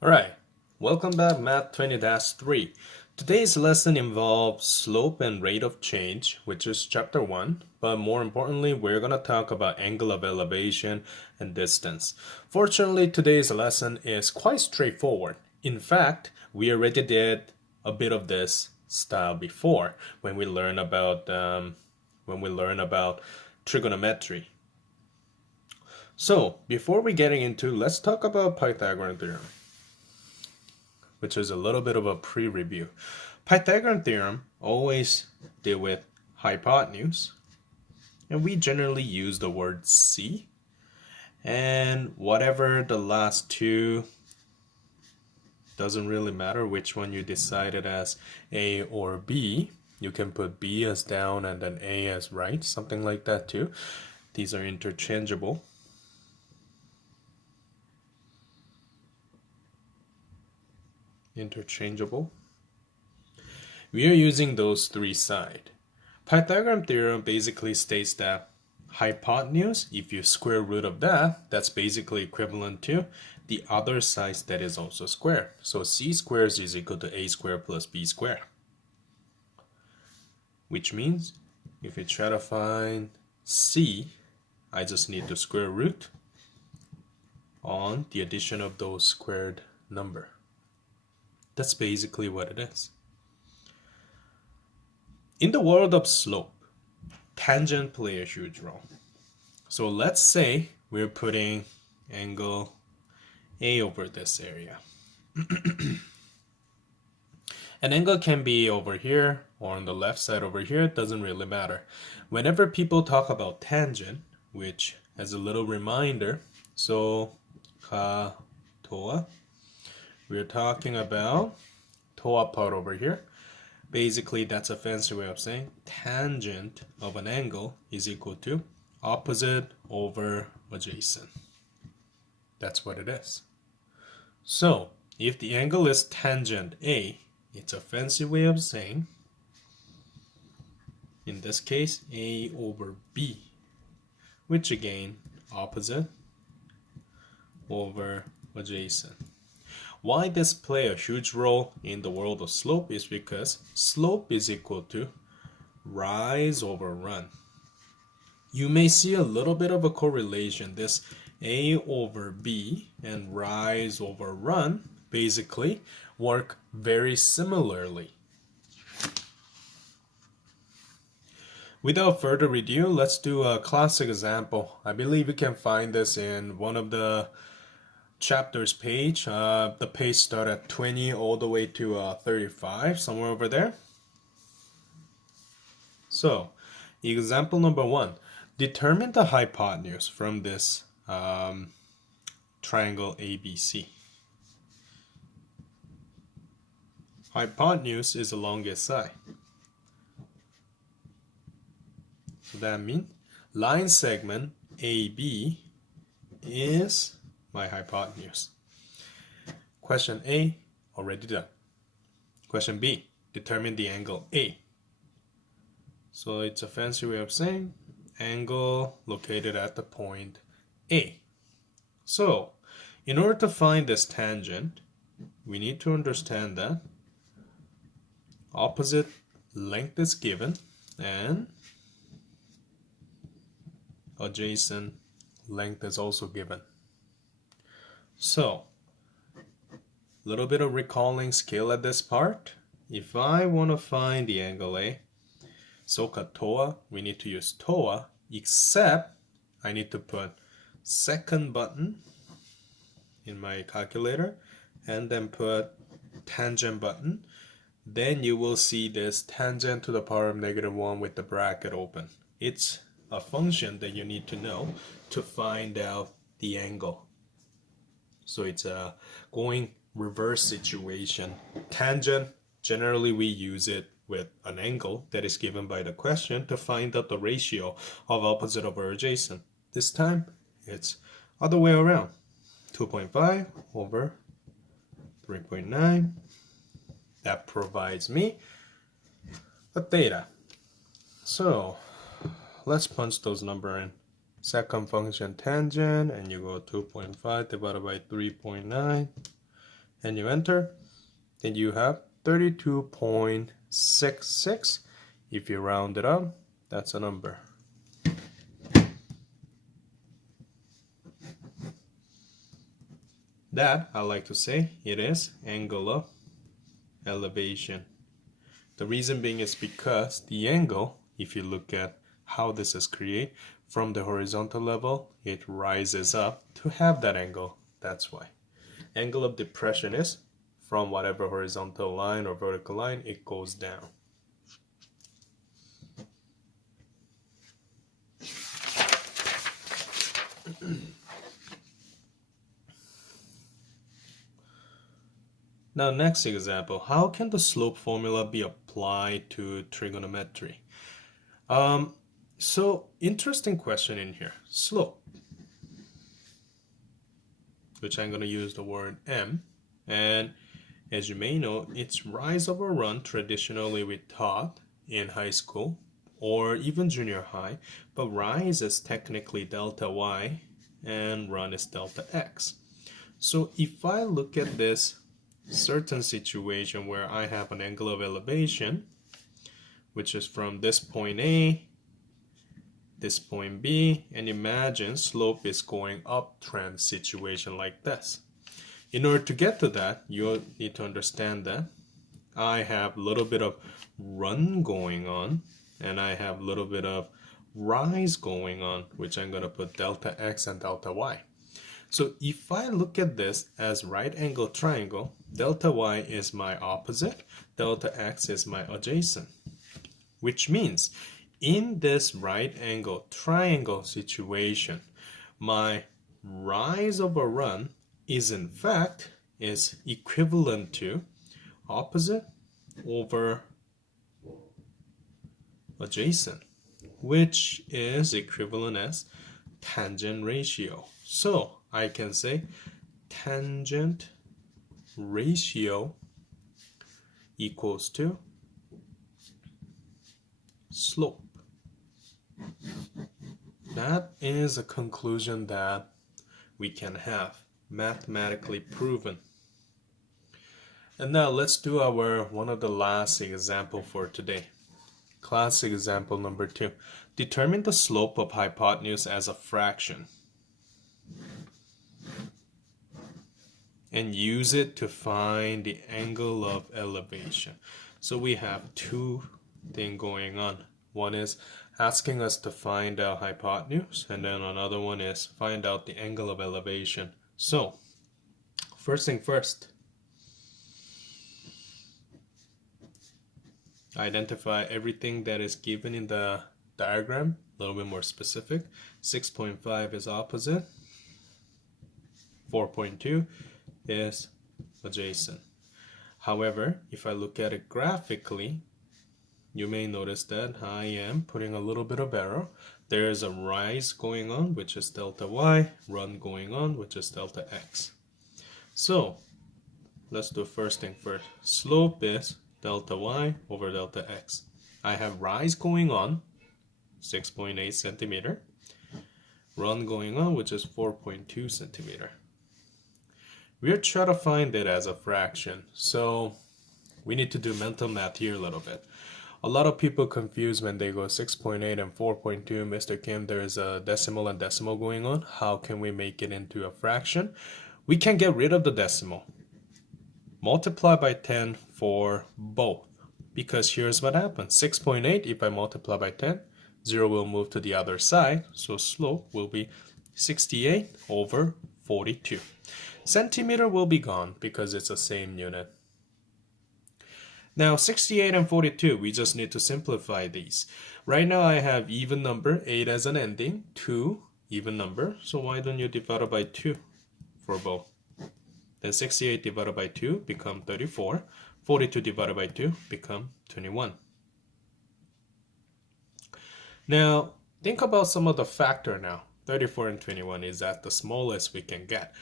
Alright, welcome back Math 20-3. Today's lesson involves slope and rate of change, which is chapter 1, but more importantly, we're going to talk about angle of elevation and distance. Fortunately, today's lesson is quite straightforward. In fact, we already did a bit of this style before when we learn about trigonometry. So, before we get into, let's talk about Pythagorean theorem, which is a little bit of a pre-review. Pythagorean theorem always deal with hypotenuse, and we generally use the word C, and whatever the last two, doesn't really matter which one you decided as A or B. You can put B as down and then A as right, something like that too. These are interchangeable. We are using those three sides. Pythagorean theorem basically states that hypotenuse, if you square root of that, that's basically equivalent to the other side that is also square. So c squared is equal to a squared plus b squared. Which means if we try to find c, I just need to square root on the addition of those squared number. That's basically what it is. In the world of slope, tangent play a huge role. So let's say we're putting angle A over this area. An angle can be over here or on the left side over here, it doesn't really matter. Whenever people talk about tangent, which as a little reminder, so ka toa, we're talking about toa part over here. Basically, that's a fancy way of saying tangent of an angle is equal to opposite over adjacent. That's what it is. So, if the angle is tangent A, it's a fancy way of saying, in this case, A over B, which again, opposite over adjacent. Why this play a huge role in the world of slope is because slope is equal to rise over run. You may see a little bit of a correlation. This A over B and rise over run basically work very similarly. Without further ado, let's do a classic example. I believe you can find this in one of the chapters page. The page starts at 20 all the way to 35, somewhere over there. So, example number 1. Determine the hypotenuse from this triangle ABC. Hypotenuse is the longest side. So that means line segment AB is my hypotenuse. Question A, already done. Question B, determine the angle A. So it's a fancy way of saying angle located at the point A. So, in order to find this tangent, we need to understand that opposite length is given and adjacent length is also given. So, a little bit of recalling skill at this part. If I want to find the angle A, so toa, we need to use toa, except I need to put second button in my calculator and then put tangent button. Then you will see this tangent to the power of -1 with the bracket open. It's a function that you need to know to find out the angle. So it's a going reverse situation. Tangent, generally we use it with an angle that is given by the question to find out the ratio of opposite over adjacent. This time, it's other way around. 2.5 over 3.9. That provides me a theta. So, let's punch those numbers in. Second function tangent, and you go 2.5 divided by 3.9 and you enter, then you have 32.66. If you round it up, that's a number. That, I like to say, it is angle of elevation. The reason being is because the angle, if you look at how this is created, from the horizontal level, it rises up to have that angle. That's why. Angle of depression is from whatever horizontal line or vertical line, it goes down. Now, next example, how can the slope formula be applied to trigonometry? So interesting question in here. Slope, which I'm going to use the word m, and as you may know, it's rise over run. Traditionally we taught in high school or even junior high, but rise is technically delta y and run is delta x. So if I look at this certain situation where I have an angle of elevation, which is from this point A, this point B, and imagine slope is going uptrend situation like this. In order to get to that, you need to understand that I have a little bit of run going on and I have a little bit of rise going on, which I'm going to put delta x and delta y. So if I look at this as right angle triangle, delta y is my opposite, delta x is my adjacent, which means in this right angle triangle situation, my rise over run is in fact is equivalent to opposite over adjacent, which is equivalent as tangent ratio. So I can say tangent ratio equals to slope. That is a conclusion that we can have mathematically proven. And now let's do our one of the last example for today. Class example number 2. Determine the slope of hypotenuse as a fraction and use it to find the angle of elevation. So we have two things going on. One is asking us to find out hypotenuse, and then another one is find out the angle of elevation. So first thing first, identify everything that is given in the diagram, a little bit more specific. 6.5 is opposite, 4.2 is adjacent. However, if I look at it graphically, you may notice that I am putting a little bit of error. There is a rise going on, which is delta y, run going on, which is delta x. So let's do first thing first. Slope is delta y over delta x. I have rise going on, 6.8 centimeter. Run going on, which is 4.2 centimeter. We're trying to find it as a fraction. So we need to do mental math here a little bit. A lot of people confuse when they go 6.8 and 4.2. Mr. Kim, there's a decimal and decimal going on. How can we make it into a fraction? We can get rid of the decimal. Multiply by 10 for both. Because here's what happens. 6.8, if I multiply by 10, 0 will move to the other side. So slope will be 68 over 42. Centimeter will be gone because it's the same unit. Now 68 and 42, we just need to simplify these. Right now I have even number, 8 as an ending, 2 even number. So why don't you divide it by 2 for both? Then 68 divided by 2 become 34. 42 divided by 2 become 21. Now think about some of the factor now. 34 and 21 is at the smallest we can get.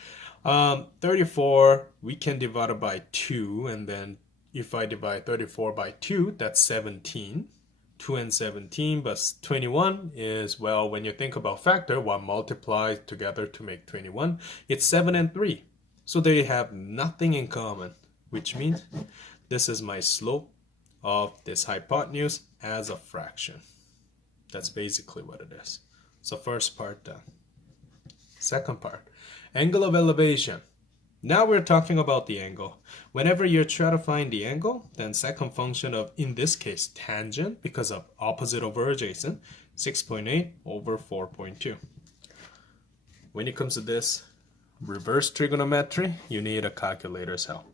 34 we can divide it by 2, and then if I divide 34 by 2, that's 17. 2 and 17, but 21 is, well, when you think about factor, what multiplies together to make 21? It's 7 and 3. So they have nothing in common, which means this is my slope of this hypotenuse as a fraction. That's basically what it is. So first part done. Second part, angle of elevation. Now we're talking about the angle. Whenever you try to find the angle, then second function of, in this case, tangent, because of opposite over adjacent, 6.8 over 4.2. When it comes to this reverse trigonometry, you need a calculator's help.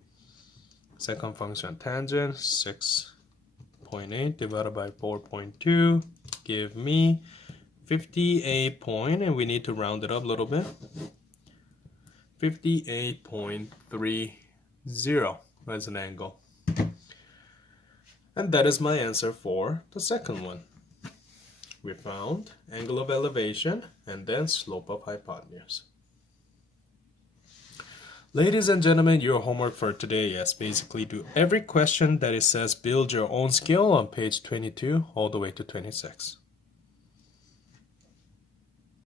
Second function tangent, 6.8 divided by 4.2, give me 58 point, and we need to round it up a little bit. 58.30 as an angle. And that is my answer for the second one. We found angle of elevation and then slope of hypotenuse. Ladies and gentlemen, your homework for today is basically do every question that it says build your own scale on page 22 all the way to 26.